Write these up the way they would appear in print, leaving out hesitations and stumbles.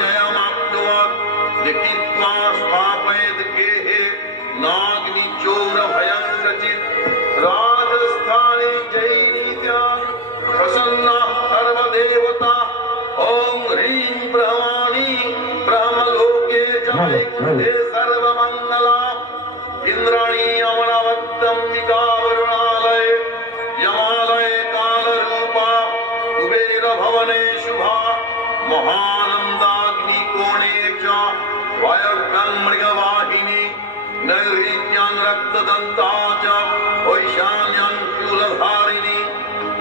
जयमाप्नुवत् लिखित्वा स्थापयेत् गेहे नाग्निचोरभयं क्वचित् राजस्थाने जैनीत्या प्रसन्नाः सर्वदेवता ॐ ह्रीं ब्रह्माणि ब्रह्मलोके जयकुण्ठे सर्वमङ्गला इंद्राणी अमरावत्तम्बिका वरुणालय यमालय कालरूपा कुबेर भवने शुभा महानन्दाग्निकोणे च वायव्यं मृगवाहिनी नैऋत्यां रक्तदन्ता च वैशान्यं शूलधारिणी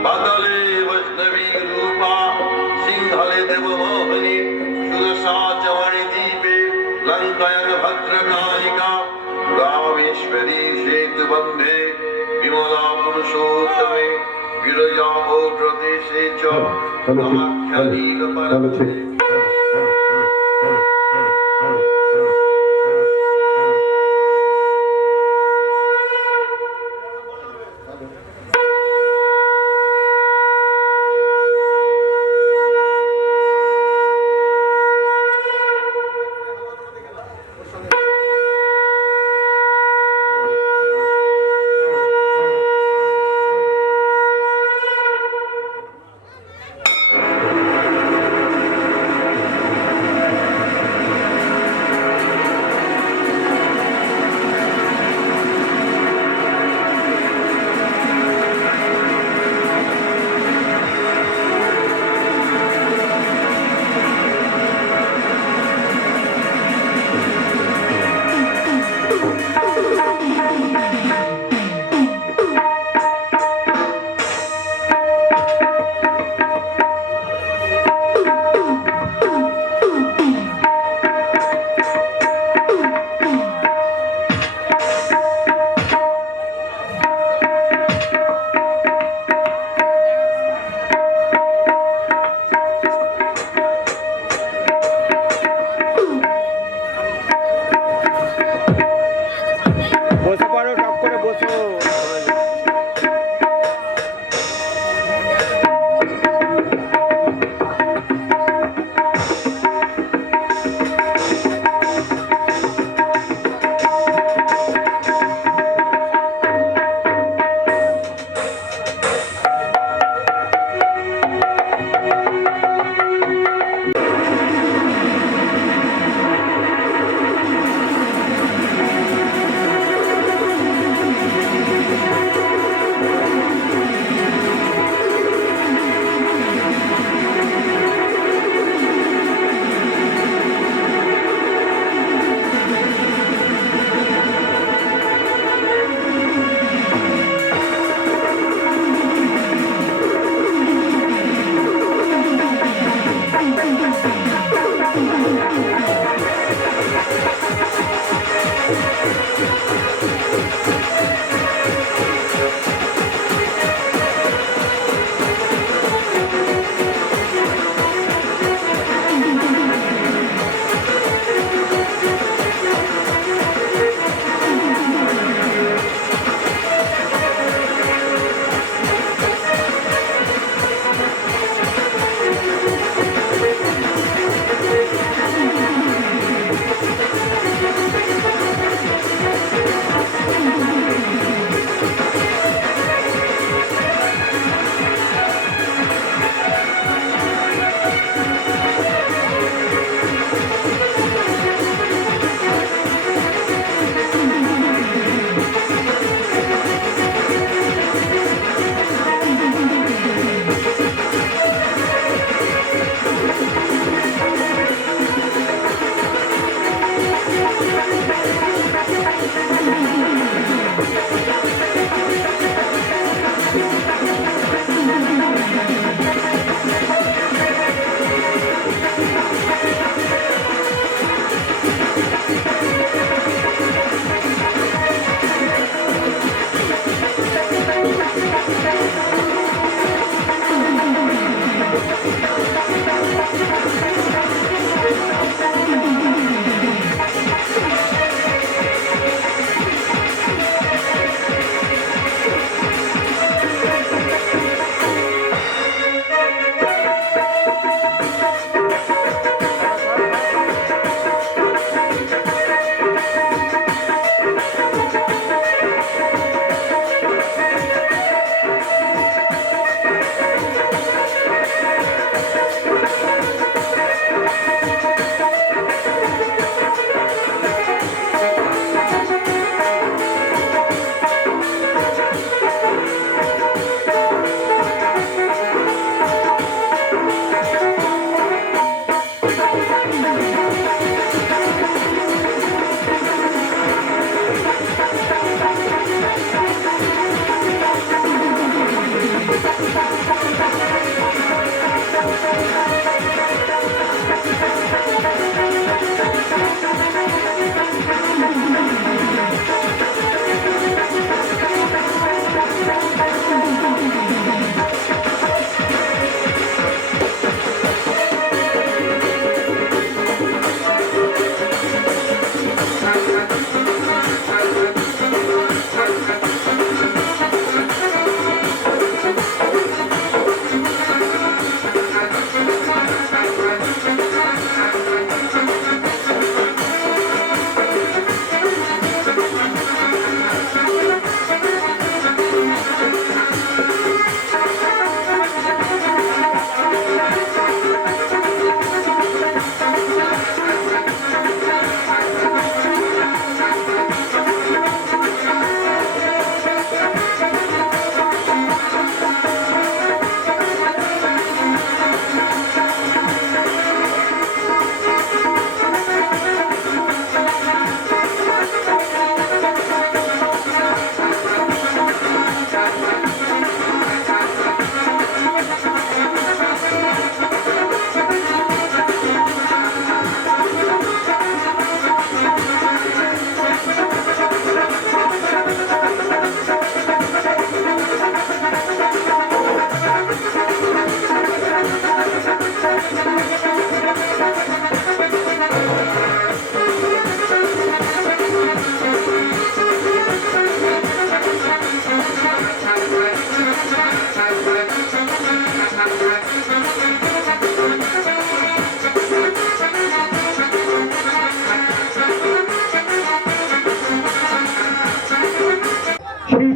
बदले वैष्णवी रूपा सिंहले देवमोहिनी सुरसा च वणिदीपे लङ्कायां भद्रकालिका रामेश्वरी सेतुबन्धे विमला पुरुषोत्तमे विरजा प्रदेशे च कामाख्यानीलपर्वते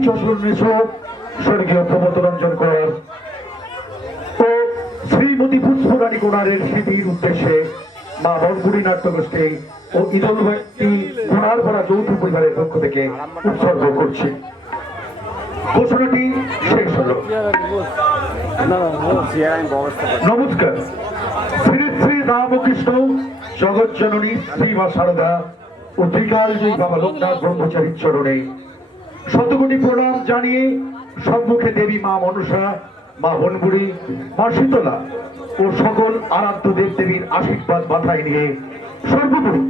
চতুর নেশক স্বর্গীয় প্রমোদরঞ্জন কর ও শ্রীমতী পুষ্পরানী কোনারের স্মৃতির উদ্দেশ্যে মা বনগুড়ি নাট্যগোষ্ঠী ও ঈদল ব্যক্তি কোনারপাড়া যৌথ পরিবারের পক্ষ থেকে উৎসর্গ করছি। ঘোষণাটি শেষ হল। নমস্কার। শ্রী শ্রী রামকৃষ্ণ জগৎ জননী শ্রীমা সারদা ও ত্রিকালজয়ী বাবা লোকনাথ ব্রহ্মচারীর চরণে শতকোটি প্রণাম জানিয়ে সম্মুখে দেবী মা মনসা, মা বনবুড়ি, মা শীতলা ও সকল আরাধ্য দেব দেবীর আশীর্বাদ মাথায় নিয়ে সর্বোপরি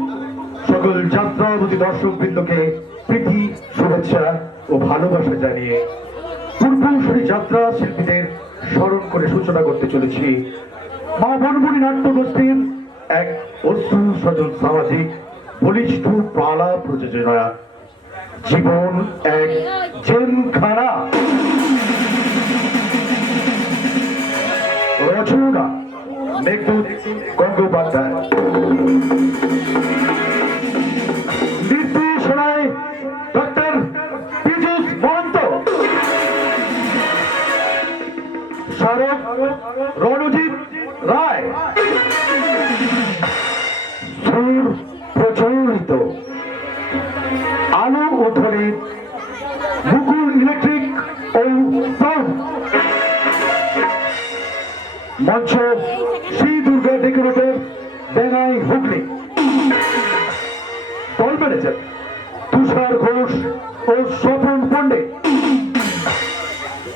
সকল যাত্রাবতী দর্শক বৃন্দকে প্রীতি, শুভেচ্ছা ও ভালোবাসা জানিয়ে পূর্বসরী যাত্রা শিল্পীদের স্মরণ করে সূচনা করতে চলেছি মা বনবুড়ি নাট্যগোষ্ঠীর এক অশ্রু সজল সামাজিক বলিষ্ঠ পালা প্রযোজনা জীবন এক জেলখানা। রচনা মেঘদূত গঙ্গোপাধ্যায়, নির্দেশনায় ডক্টর পীযূষ মহন্ত, স্মারক রণজিৎ রায়, সুর প্রচলিত আলো ও ধ্বনি মুকুল ইলেকট্রিক ও সাউন্ড, মঞ্চ শ্রী দুর্গা ডেকোরেটর বেঙ্গাই হুগলি, দল ম্যানেজার তুষার ঘোষ ও স্বপন পণ্ডিত,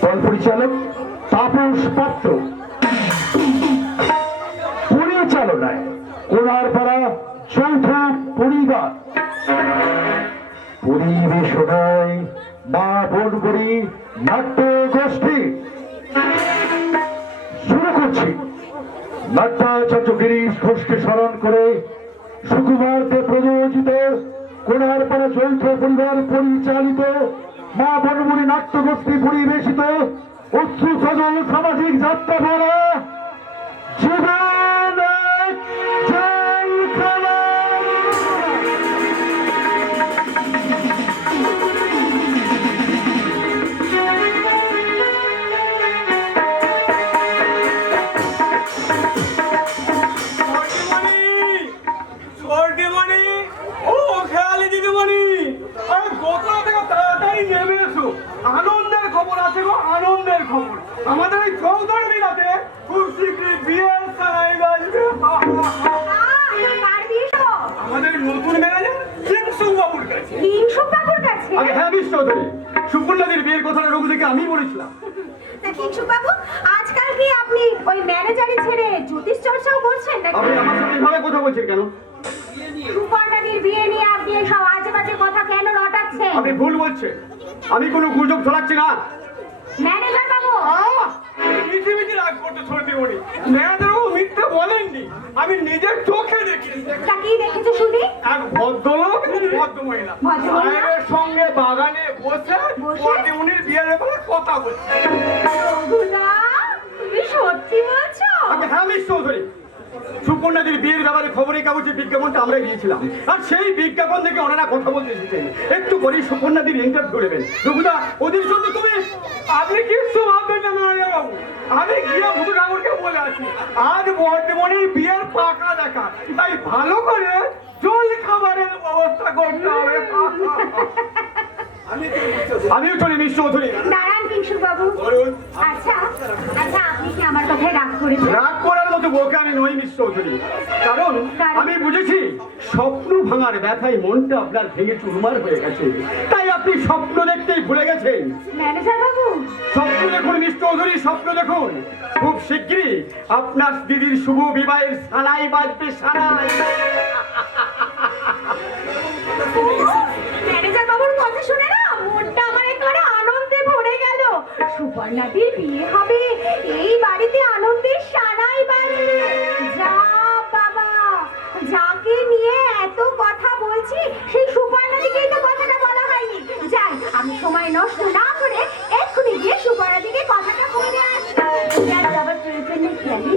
দল পরিচালক তাপস পাত্র, পরিচালনায় কোনারপাড়া যৌথ পরিবার, পরিবেশনায় মা বনবুড়ি নাট্য গোষ্ঠী। শুরু করছি নাট্যাচার্য গিরিশ ঘোষকে স্মরণ করে সুকুমার দে প্রযোজিত কোনারপাড়া যৌথ পরিবার পরিচালিত মা বনবুড়ি নাট্যগোষ্ঠী পরিবেশিত অশ্রু সজল সামাজিক যাত্রা ভরা জীবন এক জেলখানা। আনন্দের খবর আছে গো, আনন্দের খবর। আমাদের এই চৌধুরী মিলাতে খুব শীঘ্রই বিয়ের সানাই বাজবে। আমাদের নতুন ম্যানেজার কিংসুক বাবুর কাছে। কিংসুক বাবুর কাছে? আগে হ্যাঁ বিশ চৌধুরী, সুপর্ণাদির বিয়ের কথাটা রঘু থেকে আমি বলেছিলাম। কিংসুক বাবু, আজকাল কি আপনি ওই ম্যানেজারি ছেড়ে জ্যোতিষ চর্চাও করছেন নাকি? আপনি আমার সাথে এভাবে কথা বলছেন কেন? সুপর্ণাদির বিয়ে নিয়ে আপনি সব আজে বাজে কথা কেন রটাচ্ছেন? আপনি ভুল বলছেন, আমি কোনো গুজব ছড়াচ্ছি না। ম্যানেজার বাবু, পৃথিবীতে রাগ করতে ছোট দিবনি, ম্যানেজার বাবু মিথ্যে বলেননি, আমি নিজের চোখে দেখেছি। তা কি দেখেছো শুনি? এক ভদ্রলোক ভদ্রমহিলা সাহেবের সঙ্গে বাগানে বসে দিবনির বিয়ের ব্যাপারে কথা বলছে। রঘুদা, তুমি সত্যি বলছো? হ্যাঁ মিস চৌধুরী, সুপর্ণাদির বিয়ের ব্যাপারে খবরের কাগজে বিজ্ঞাপনটা আমরা দিয়েছিলাম, আর সেই বিজ্ঞাপন থেকে ওনারা কথা বলতে এসেছেন। একটু পরেই সুপর্ণাদির ইন্টারভিউ নেবেন। রঘুদা, ওদের জন্য তুমি আপনি কিছু ভাববেন না ম্যানেজার বাবু, আমি গিয়ে ভূত ঠাকুরকে বলে আছি আজ বর্ধমানের বিয়ের পাকা দেখা, তাই ভালো করে জল খাবারের ব্যবস্থা করতে হবে। আমিও চলি মিস চৌধুরী। নারায়ণ কিংসুক বাবু, আচ্ছা আচ্ছা, আপনি কি আমার কথায় রাগ করেছেন? রাগ করার মতো বোকা আমি নই মিস চৌধুরী, কারণ আমি বুঝেছি স্বপ্ন ভাঙার ব্যথায় মনটা আপনার ভেঙে চুরমার হয়ে গেছে, তাই আপনি স্বপ্ন দেখতেই ভুলে গেছেন। ম্যানেজার বাবু, স্বপ্ন দেখুন মিস চৌধুরী, স্বপ্ন দেখুন, খুব শিগগিরই আপনার দিদির শুভ বিবাহের সানাই বাজবে, সানাই। ম্যানেজার বাবুর কথা শুনে না মনটা আমার একেবারে আনন্দে ভরে গেল। সুপর্ণাদির বিয়ে হবে, এই বাড়িতে আনন্দের সানাই বাজবে। যা বাবা, যাকে নিয়ে এত কথা বলছি সেই সুপর্ণাদিকেই তো কথাটা বলা হয়নি। যাই, আমি সময় নষ্ট না করে এক্ষুনি গিয়ে সুপর্ণাদিকে কথাটা বলে আসি। যাবার প্রয়োজন নেই খেয়ালি,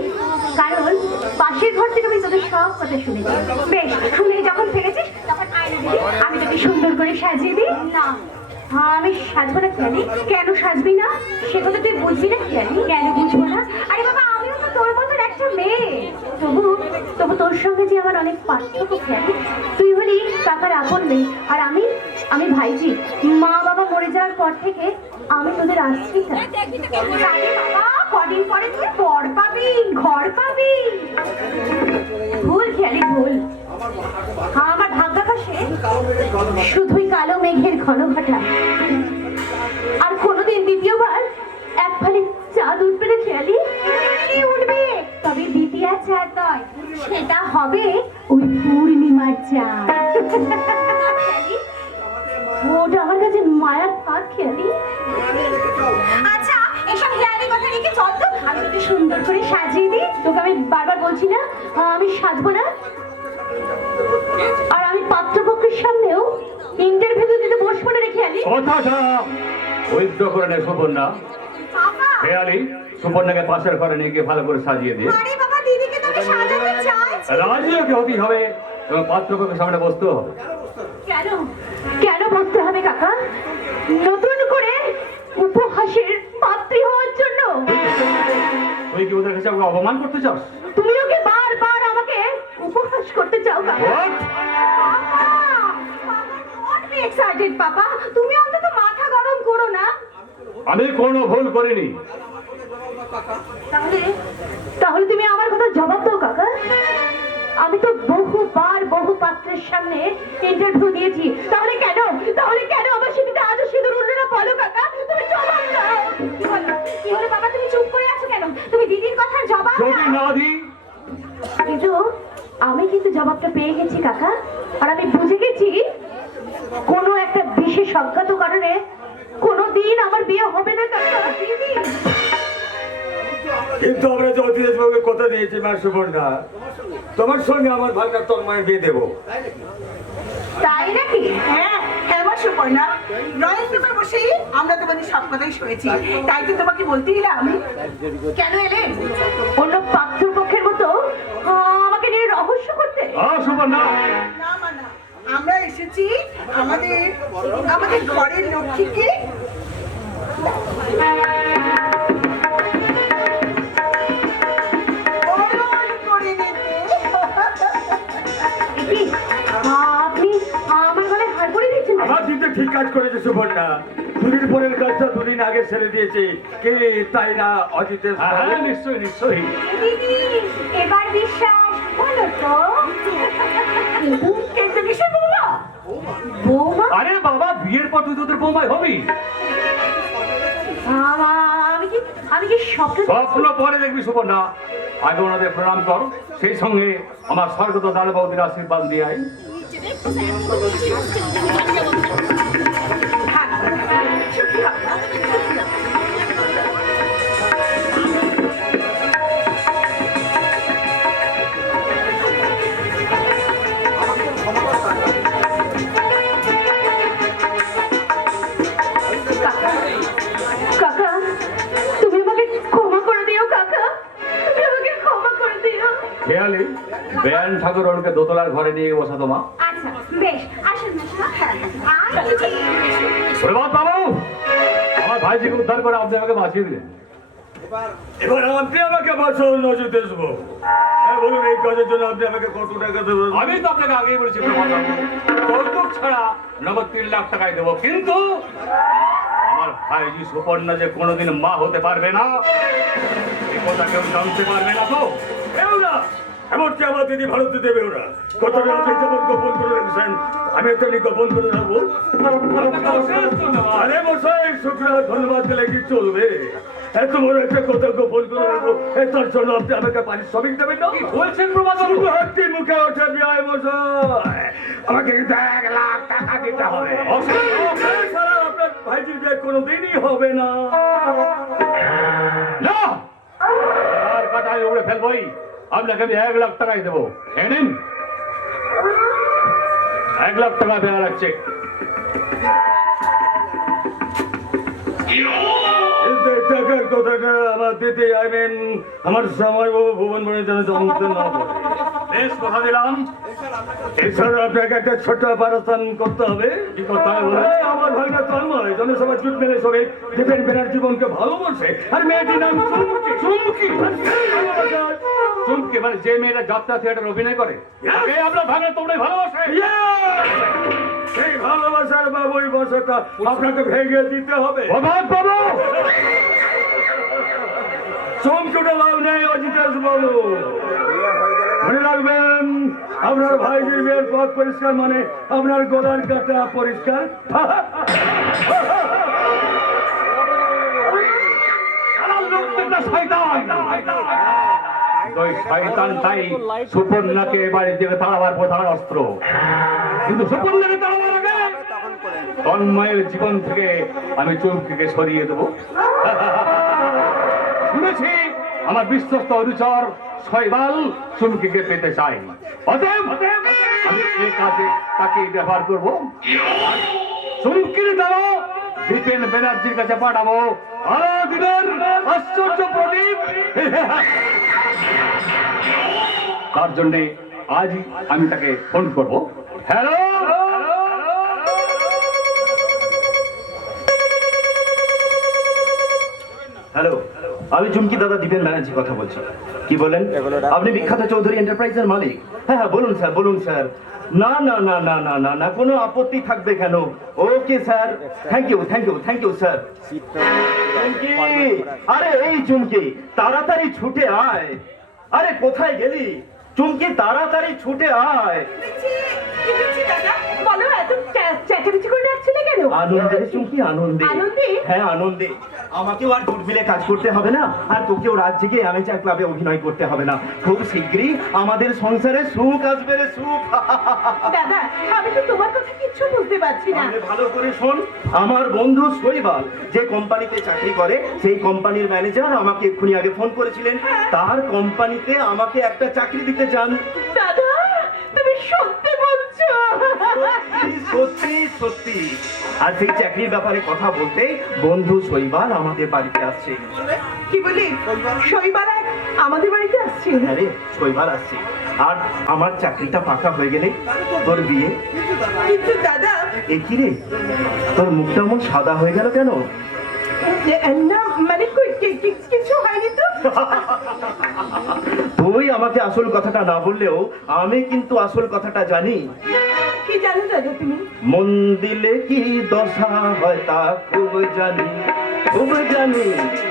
কারণ পাশের ঘর থেকে আমি তোদের সব কথা শুনেছি। বেশ, শুনে যখন ফিরেছিস তখন আয়না দিবি, আমি তোকে সুন্দর করে সাজিয়ে দিই। না, হ্যাঁ, আমি সাজবো না খেয়ালি। কেন সাজবি না? সে কথা তুই বুঝবি না খেয়ালি। কেন বুঝবো না? আরে বাবা, আমিও তো তোর মতন একটা মেয়ে। তবু তবু তোর সঙ্গে যে আমার অনেক পার্থক্য খেয়ালি। তুই হলি কাকার আপন মেয়ে, আর আমি ভাইজি। মা বাবা মরে যাওয়ার পর থেকে আমি তোদের আশ্রিত। আরে বাবা, কদিন পরে তুই বর পাবি, ঘর পাবি। ভুল খেয়ালি, ভুল। আমার ভাগ্যাকাশে শুধুই কালো মেঘের ঘন ঘটা, আর কোনোদিন দ্বিতীয়বার এক ফালি চাঁদ উঠবে না খেয়ালি। উঠবে, তবে দ্বিতীয় চাঁদ নয়, সেটা হবে ওই পূর্ণিমার চাঁদ। ওটা আমার কাছে মায়ার ফাঁদ খেয়ালি। আচ্ছা, এসব খেয়ালি কথা রেখে চল তো, আমি তোকে সুন্দর করে সাজিয়ে দিই। তোকে আমি বারবার বলছি না আমি সাজবো না? আর আমি পাত্রপক্ষের সামনেও ইন্টারভিউ দিতে বসবো না রে খেয়ালি। কথাটা উইথড্র করে নে সুপর্ণা। খেয়ালি, সুপর্ণাকে পাশের ঘরে নিয়ে গিয়ে ভালো করে সাজিয়ে দিয়ে আরে বাবা, দিদিকে তোকে সাজাতে চাইছি। রাজিও কি হতেই হবে এবং পাত্রপক্ষের সামনে বসতেও হবে। কেন কেন বসতে হবে কাকা? নতুন করে উপহাসের পাত্রী হওয়ার জন্য? তুই কি ওদের কাছে আমাকে অপমান করতে চাস? তুমি ওকে বারবার আমাকে উপহাস করতে চাও কাকা? What? এক্সাইটেড পাপা, তুমি অন্তত মাথা গরম করো না। আমি কোনো ভুল করিনি। তাহলে তুমি আমার কথা জবাব দাও কাকা। আমি তো বহুবার বহু পাত্রের সামনে ইন্টারভিউ দিয়েছি। তাহলে কেন আমার সেদিকে আজও সিঁদুর উঠলো না? বলো কাকা, তুমি জবাব দাও। কি হলো বাবা, তুমি চুপ করে আছো কেন? তুমি দিদির কথার জবাব যদি দাও। না দিই? কিন্তু আমি জবাবটা পেয়ে গেছি কাকা, আর আমি বুঝে গেছি কোনো একটা বিশেষ অজ্ঞাত কারণে কোনোদিন আমার বিয়ে হবে না কাকা। দিদি, কিন্তু আমরা জ্যোতিষবাবুকে কথা দিয়েছি মা সুপর্ণা, তোমার সঙ্গে আমার ভাগটা তোর মায়ের বিয়ে দেবো। তাই নাকি? হ্যাঁ হ্যাঁ মা সুপর্ণা, ড্রয়িং রুমে বসেই আমরা তোমাদের সব কথাই শুনেছি, তাই তো তোমাকে বলতে এলাম। কেন এলেন? অন্য পাত্রপক্ষের মতো আমাকে নিয়ে রহস্য করতে? সুপর্ণা, না মা না, আমরা এসেছি আমাদের ঘরের লক্ষ্মীকে বরণ করে নিতে। কি? আপনি আমার গলায় হার করে দিয়েছেন? আমার দিতে ঠিক কাজ করেছে সুপর্ণা। দুদিন পরের কাজটা দুদিন আগে ছেড়ে দিয়েছে। কে তাই না অজিতের? হ্যাঁ নিশ্চয়ই নিশ্চয়ই। দিদি, এবার বিশ্বাস হলো তো? কিন্তু কিসের বৌমা? বৌমা? আরে বাবা, বিয়ের পর তুই তোদের বৌমাই হবি। আমি কি স্বপ্ন? স্বপ্ন পরে দেখবি সুপর্ণা, আগে ওনাদের প্রণাম কর, সেই সঙ্গে আমার স্বর্গত দালবাবুদের আশীর্বাদ দিয়ে আয়। কাকা, তুমি আমাকে ক্ষমা করে দিও কাকা, তুমি আমাকে ক্ষমা করে দিও। খেয়ালি, বেয়ান ঠাকুর ওরকে দোতলার ঘরে নিয়ে বসা তোমা। আচ্ছা বেশ, আসুন। প্রভাত বাবু, আমার ভাইজিকে উদ্ধার করে আপনি আমাকে বাঁচিয়ে দিলেন। এবার আপনি আমাকে বাঁচান অজিতেশবাবু। হ্যাঁ বলুন, এই কাজের জন্য আপনি আমাকে কত টাকা দেবেন? আমি তো আপনাকে আগেই বলেছি প্রভাত বাবু, যৌতুক ছাড়া নগদ 3 লাখ টাকায় দেবো, কিন্তু আমার ভাইজি সুপর্ণা যে কোনোদিন মা হতে পারবে না, এই কথা কেউ জানতে পারবে না তো। কেউ না, এমনকি আমার দিদি ভারতে দেবে ওরা। কথাটা আপনি যেমন গোপন করে রেখেছেন, আমি তেমনি গোপন করে রাখবো। আরে মশাই, শুক্রা ধন্যবাদ দিলে কি চলবে? এত বড় একটা কথা গোপন করে রাখবো, এটার জন্য আপনি আমাকে পারিশ্রমিক দেবেন না? কি বলছেন প্রভাত বাবু? শুধু একটি মুখে ওঠে বিয়ায় মশাই, আমাকে কিন্তু 1 লাখ টাকা দিতে হবে। সারা আপনার ভাইজির বিয়ে কোনোদিনই হবে না। না, আর কাটায় উড়ে ফেলবই, আপনাকে আমি 1 লাখ টাকাই দেবো। এই নিন, 1 লাখ টাকা দেওয়া লাগছে। টাকার কথাটা আমার দিতে যাবেন, আমার জামাইবাবু ভুবন মনে যেন জানতে না পারে। বেশ, কথা দিলাম। এছাড়া আপনাকে একটা ছোট্ট অপারেশন করতে হবে। কি করতে হবে বলুন? এই, আমার ভাইটা তন্ময় জনসভা জুট মেলে সবে দীপেন ব্যানার্জি জীবনকে ভালোবাসে, আর মেয়েটির নাম চুমকি। চুমকি? আর সেই ভালোবাসা। চুমকি মানে যে মেয়েটা যাত্রা থিয়েটার অভিনয় করে, তাকে আপনার ভাগনা তোমরাই ভালোবাসে। Yes! সেই ভালোবাসার বাবুই বসাটা আপনাকে ভেঙে দিতে হবে। অবাক বাবু! চমকুটা লাভ নেই অজিতেশ বাবু। মনে রাখবেন, আপনার ভাইজির বিয়ের পথ পরিষ্কার মানে আপনার গলার কাটা পরিষ্কার। ওই শয়তানটাই সুপর্ণাকে বাড়ির দিকে তাড়াবার প্রধান অস্ত্র। কিন্তু সুপর্ণাকে তাড়াবার আগে তন্ময়ের জীবন থেকে আমি চুমকিকে সরিয়ে দেবো। শুনেছি আমার বিশ্বস্ত অনুচর শৈবাল চুমকিকে পেতে চাই। অতএব আমি এ কাজে তাকে ব্যবহার করব। চুমকির দ্বারা দীপেন ব্যানার্জির কাছে পাঠাবো আলাদিনের আশ্চর্য প্রদীপ। তার জন্য আজই আমি তাকে ফোন করব। হ্যালো, হ্যালো, আমি চুমকি দাদা দীপেন ব্যানার্জি কথা বলছি। কি বলেন? আপনি বিখ্যাত চৌধুরী এন্টারপ্রাইজের মালিক? হ্যাঁ হ্যাঁ, বলুন স্যার, বলুন স্যার। না না না না না না না, কোনো আপত্তি থাকবে কেন? Okay sir, thank you thank you thank you sir. Chumki, আরে এই চুমকি, তাড়াতাড়ি ছুটে আয়। আরে কোথায় গেলি চুমকি? তাড়াতাড়ি ছুটে আয়। কি হচ্ছে দাদা? বলো, এত চেঁচামেচি করে ডাকছিলে কেন? আনন্দে চুমকি, আনন্দে। আনন্দে? হ্যাঁ আনন্দে। আমাকেও আর জোট মিলে কাজ করতে হবে না, আর তোকেও রাত জেগে অ্যামেচার ক্লাবে অভিনয় করতে হবে না। খুব শীঘ্রই আমাদের সংসারে সুখ আসবে রে, সুখ। দাদা, আমি তো তোমার কথা কিচ্ছু বুঝতে পারছি না। তাহলে ভালো করে শোন, আমার বন্ধু শৈবাল যে কোম্পানিতে চাকরি করে, সেই কোম্পানির ম্যানেজার আমাকে এক্ষুনি আগে ফোন করেছিলেন। তার কোম্পানিতে আমাকে একটা চাকরি দিতে চান। দাদা, তুমি সত্যি বলছো? সত্যি সত্যি। আর সেই চাকরির ব্যাপারে কথা বলতে বন্ধু শৈবাল আমাদের বাড়িতে আসছে। কি বলি? শৈবাল আমাদের বাড়িতে আসছে? হ্যাঁ রে, শৈবাল আসছে। আর আমার চাকরিটা পাকা হয়ে গেলে তোর বিয়ে। কিন্তু দাদা, এ কি রে, তোর মুখটা এমন সাদা হয়ে গেল কেন? না মানে কিছু হয়নি তো। তুই আমাকে আসল কথাটা না বললেও আমি কিন্তু আসল কথাটা জানি। কি জানো দাদা তুমি? মন দিলে কি দশা হয় তা খুব জানি, খুব জানি।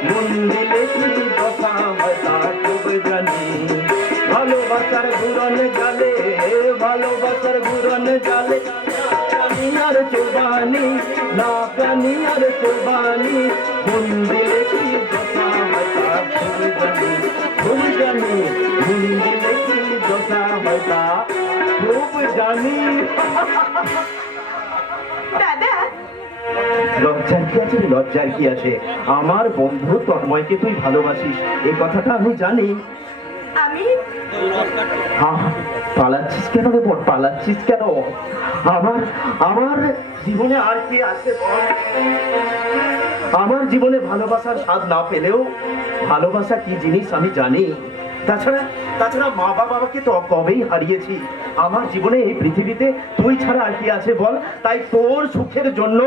মন দিলে কি দশা হয় তা খুব জানি। ভালোবাসার ঘুরনে জালে, ভালোবাসার ঘুরনে জালে, কানি আর চোবানি, না কানি আর চোবানি। মন দিলে কি দশা হয় তা খুব জানি, খুব জানি। মন দিলে কি দশা হয় তা খুব জানি। দাদা, লজ্জার কি আছে রে, লজ্জার কি আছে? আমার বন্ধু তন্ময়কে তুই ভালোবাসিস, এই কথাটা আমি জানি। আমি পালাচ্ছিস কেন রে বল, পালাচ্ছিস কেন? আমার আমার জীবনে আর কি আছে বল? আমার জীবনে ভালোবাসার স্বাদ না পেলেও ভালোবাসা কি জিনিস আমি জানি। তাছাড়া তাছাড়া মা বাবাকে তো কবেই হারিয়েছি। আমার জীবনে এই পৃথিবীতে তুই ছাড়া আর কি আছে বল? তাই তোর সুখের জন্য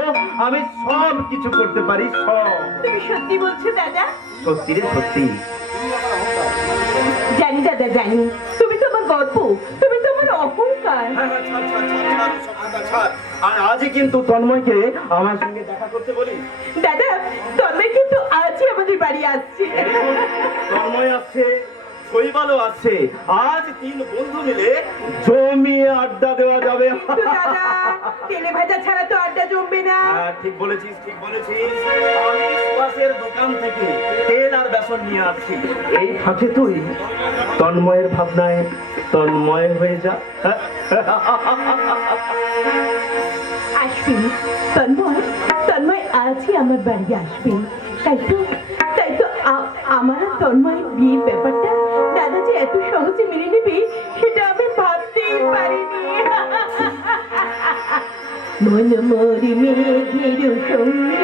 আমি সব কিছু করতে পারি, সব। তুমি সত্যি বলছো দাদা? সত্যি রে, সত্যি। জানি দাদা, জানি। তুমি তো আমার গর্ব, তুমি তো আমার অহংকার। আর আজই কিন্তু তন্ময়কে আমার সঙ্গে দেখা করতে বলি। দাদা, তন্ময় কিন্তু আজই আমাদের বাড়ি আসছে। তন্ময় আছে, শৈবালও আছে। আজ তিন বন্ধু মিলে জমিয়ে আড্ডা দেওয়া যাবে। তো দাদা, তেলে ভাজা ছাড়া তো আড্ডা জমবে না। হ্যাঁ, ঠিক বলেছিস, ঠিক বলেছিস। আমি সুভাষের দোকান থেকে তেল আর বেসন নিয়ে আসছি। এই ফাঁকে তুই তন্ময়ের ভাবনায় তন্ময় হয়ে যা। আসবে তন্ময়, তন্ময় আজই আমার বাড়ি আসবে। তাই তো আমার আর তন্ময়ের বিয়ের ব্যাপারটা দাদা যে এত সহজে মেনে নেবে সেটা আমি ভাবতেই পারিনি। মন মরি মেঘের সঙ্গে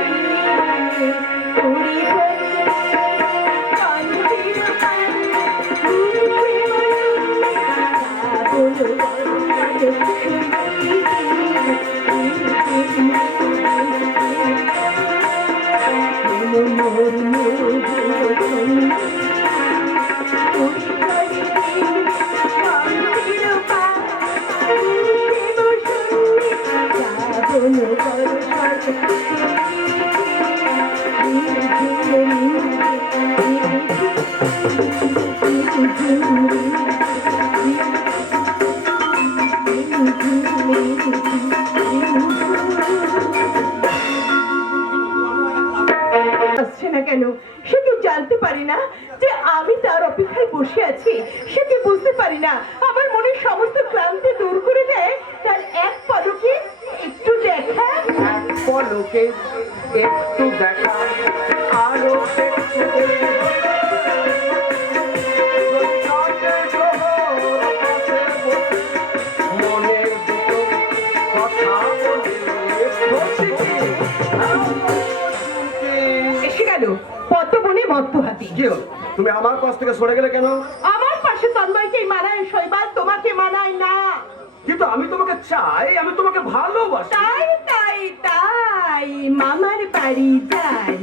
আসছে না কেন? সে কি জানতে পারি না যে আমি তার অপেক্ষায় বসে আছি? সে কি বুঝতে পারি না আমার মনের সমস্ত ক্লান্তি দূর করে দেয় তার এক পলকে একটু দেখা? পলকে একটু দেখা আরো একটু মনে দুটো কথা বলে এসে গেল পদ্ম বনে মত্ত হাতি। কি হলো? তুমি আমার পাশ থেকে সরে গেলে কেন? আমার পাশে তন্ময়কে মানায় শৈবাল, তোমাকে মানায় না। কিন্তু আমি তোমাকে চাই, আমি তোমাকে ভালোবাসি। তাই তাই তাই মামার বাড়ি যাই।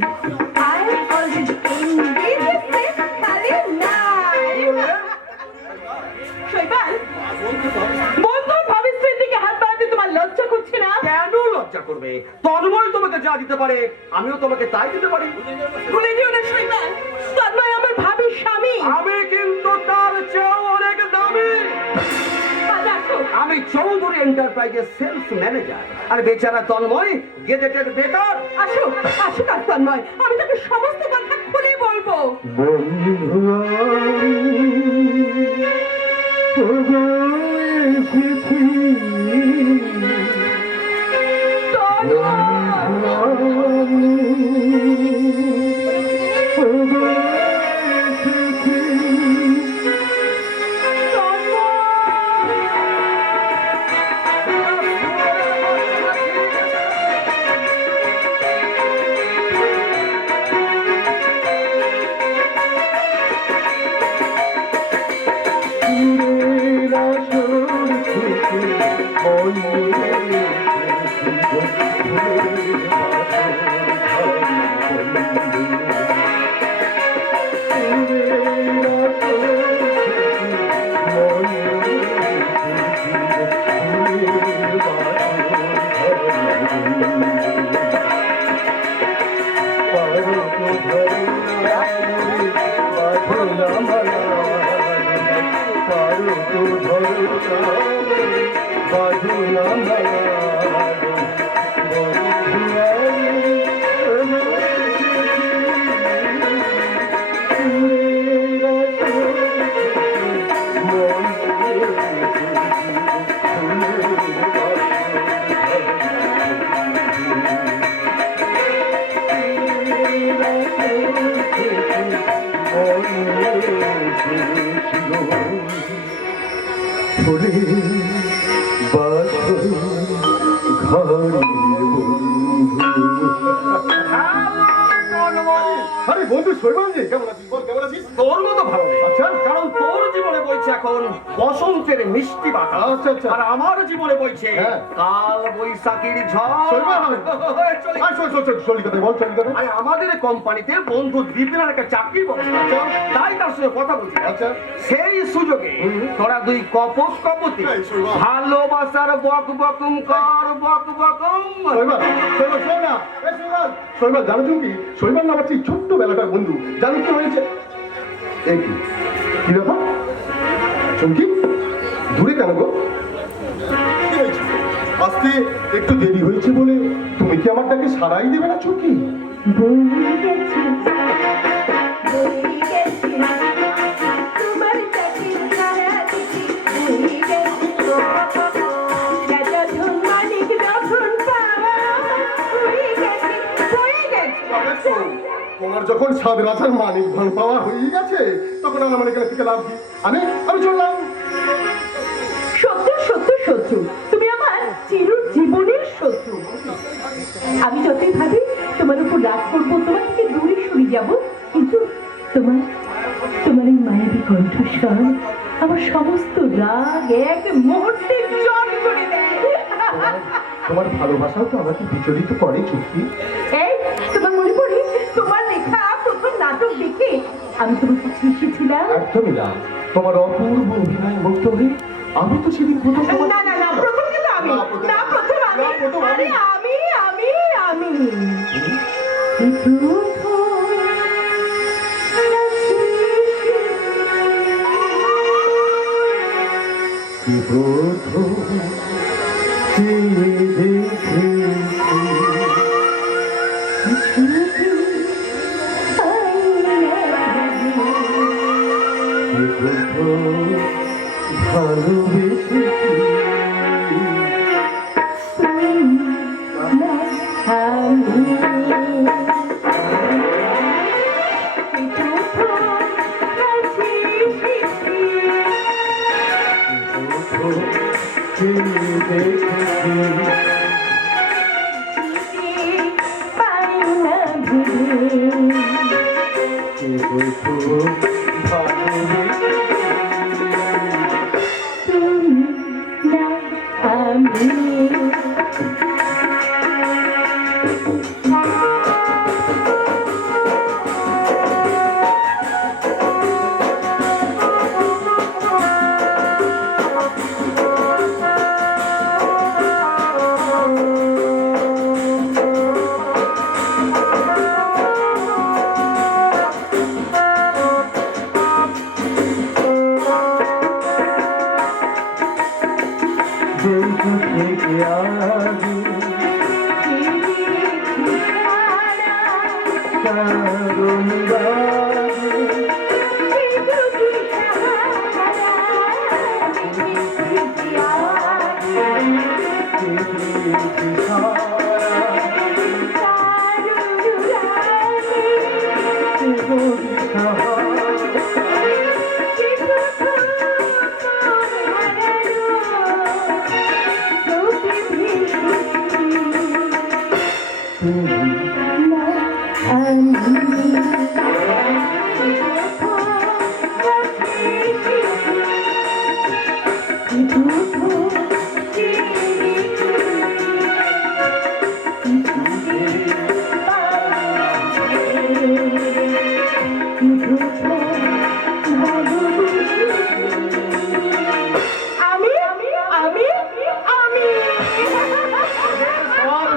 I already engaged with খালি নাই। শৈবাল, বন্ধুর ভবিষ্যতের দিকে হাত বাড়াতে তোমার লজ্জা করছে না? কেন লজ্জা করবে? তন্ময় তোমাকে যা দিতে পারে আমিও তোমাকে তাই দিতে পারি। ভুলে যেও না শৈবাল, তন্ময় আমার ভাবির স্বামী। আমি কিন্তু তার চেয়েও অনেক দামি। দেখো, আমি চৌধুরী এন্টারপ্রাইজের সেলস ম্যানেজার, আর বেচারা তন্ময় গেজেটেড বেকার। আসুক আসুক আর তন্ময়, আমি তাকে সমস্ত কথা খুলে বলবো। বন্ধু এসেছি, আরে বন্ধু শৈবাল জি, কেমন আছিস? বল, কেমন আছিস? তোর মতো ভালো নেই। আচ্ছা, কারণ তোর জীবনে বইছে এখন বসন্তের মিষ্টি বাতাস। আচ্ছা আচ্ছা। আর আমার জীবনে বইছে কাল বৈশাখীর ঝড়। শৈবাল, চলি। আর শোন শোন শোন, চলি কথা বল, চলি কথা। আরে আমাদের কোম্পানিতে বন্ধু দীপিনার একটা চাকরি ব্যবস্থা আছে, তাই তার সঙ্গে কথা বলছি। আচ্ছা, সেই সুযোগে তোরা দুই কপট কপতি ভালোবাসার বক বকুম কর, বক বকুম। শৈবাল, শৈবাল, শোন না। এ শৈবাল, শৈবাল, জানো তুমি কি? শৈবাল না আমার সেই ছোট্টবেলাটার বন্ধু। জানো কি হয়েছে? এই কি কি ব্যাপার? চমকি দূরে কেন গো? কি হয়েছে? আসতে একটু দেরি হয়েছে বলে তুমি কি আমার ডাকে সাড়াই দেবে না চমকি? বলে গেছি, বলে গেছি, তোমার চাকরি ছাড়া দিছি, বলে গেছি, রাজা ধন মালিক যখন পাওয়া, বলে গেছি, বলে গেছি। তোমার যখন সাত রাজার মানিক ধন পাওয়া হয়ে গেছে তখন আর আমার এখানে থেকে লাভ কি? আমি চললাম। সত্য সত্য শত্রু, তুমি আমার চিরজীবনের শত্রু। আমি যতই ভাবি তোমার উপর রাগ করবো, তোমার থেকে দূরে সরে যাব, কিন্তু তোমার তোমার এই মায়াবী কণ্ঠস্বর আমার সমস্ত রাগ এক মুহূর্তে জল করে দেয়। তোমার ভালোবাসাও তো আমাকে বিচলিত করে চুক্তি। এই তোমার মনে পড়ে তোমার লেখা প্রথম নাটক দেখে আমি তোমার কাছে এসেছিলাম? একদমই না, তোমার অপূর্ব অভিনয় মুগ্ধ হয়ে আমি তো সেদিন প্রথম না না না, প্রথম কিন্তু আমি, না প্রথম আমি, আরে আমি আমি আমি কি প্রথম চেয়ে দেখেছি, কি প্রথম ভালোবেসেছি, চেয়ে দেখেছি, কি প্রথম ভালোবেসেছি।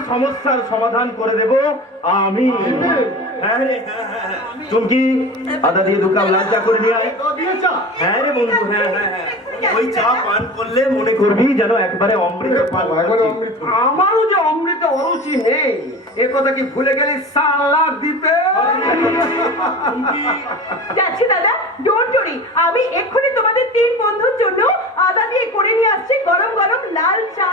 সমস্যার সমাধান করে দেব আমি। হ্যাঁ রে, চুমকি আদা দিয়ে 2 কাপ লাল চা করে নিয়ে আয়। হ্যাঁ রে বন্ধু, হ্যাঁ হ্যাঁ হ্যাঁ, ওই চা পান করলে মনে করবি যেন একবারে অমৃত পান করছিস। আমারও যে অমৃত অরুচি নেই এ কথা কি ভুলে গেলি সালা দিতে? যাচ্ছি দাদা, ডোন্ট ওরি, আমি এক্ষুনি তোমাদের 3 বন্ধুর জন্য আদা দিয়ে করে নিয়ে আসছি গরম গরম লাল চা।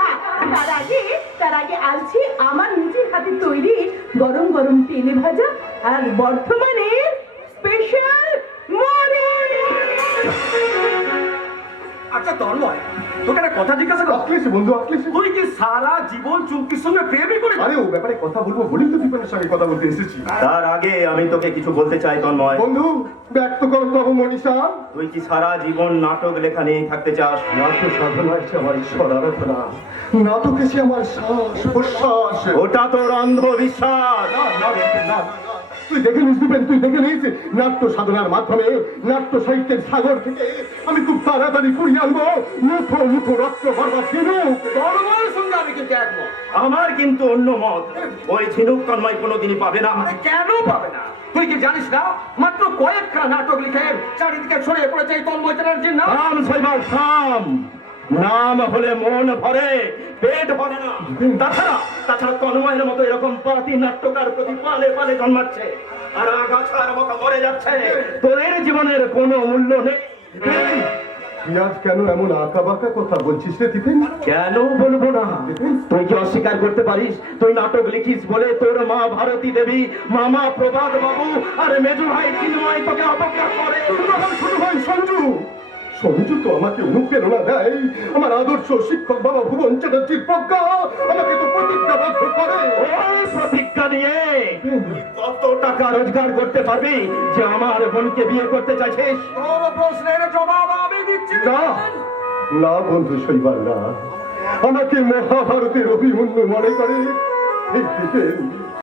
তার আগে আনছি আমার নিজের হাতে তৈরি গরম গরম তেলে ভাজা আর বর্ধমানের স্পেশাল মুড়ি। আচ্ছা তন্ময়, তোকে একটা কথা জিজ্ঞাসা করো। আসলেছি বন্ধু, আসলেছি। তুই কি সারা জীবন চুমকির সঙ্গে প্রেমই করে? আরে ও ব্যাপারে কথা বলবো বলেই তো দীপেনের সঙ্গে কথা বলতে এসেছি। তার আগে আমি তোকে কিছু বলতে চাই তন্ময়। বন্ধু ব্যক্ত করো বাবু মনীষা। তুই কি সারা জীবন নাটক লেখা নিয়ে থাকতে চাস? নাটক সাধনা এসে আমার ঈশ্বর আরাধনা, নাটক এসে আমার শ্বাস প্রশ্বাস। ওটা তোর অন্ধবিশ্বাস। না, না, না, না, তুই দেখে নিস দীপেন, তুই দেখে নিস নাট্য সাধনার মাধ্যমে নাট্য সাহিত্যের সাগর থেকে আমি খুব তাড়াতাড়ি কুড়িয়ে আনবো মুঠো মুঠো রক্ত ভরবা ঝিনুক। তন্ময়ের সঙ্গে আমি কিন্তু একমত। আমার কিন্তু অন্য মত। ওই ঝিনুক তন্ময় কোনোদিনই পাবে না। আরে কেন পাবে না? তুই কি জানিস না মাত্র কয়েকখানা নাটক লিখে চারিদিকে ছড়িয়ে পড়েছে এই তন্ময় চ্যাটার্জির নাম? থাম শৈবাল, থাম। নাম হলে মন ভরে, পেট ভরে না। তাছাড়া তন্ময়ের মতো এরকম পাতি নাট্যকার প্রতি পালে পালে জন্মাচ্ছে আর আগাছার মতো মরে যাচ্ছে। তোদের জীবনের কোনো মূল্য নেই। তুই আজ কেন এমন আঁকা বাঁকা কথা বলছিস রে দীপেন? কেন বলবো না? তুই কি অস্বীকার করতে পারিস তুই নাটক লিখিস বলে তোর মা ভারতী দেবী, মামা প্রভাত বাবু আর মেজু ভাই চিন্ময় তোকে অপেক্ষা করে? ছোট ভাই সঞ্জু, সঞ্জু তো আমাকে অনুপ্রেরণা দেয়। আমার আদর্শ শিক্ষক বাবা ভুবন চ্যাটার্জির প্রজ্ঞা আমাকে তো প্রতিজ্ঞাবদ্ধ করে। ওই প্রতিজ্ঞা নিয়ে তুই কত টাকা রোজগার করতে পারবি যে আমার বোনকে বিয়ে করতে চাইছিস? তোর প্রশ্নের জবাব আমি দিচ্ছি। না, না বন্ধু শৈবাল, না। আমাকে মহাভারতের অভিমন্যু মনে করে এই দীপেন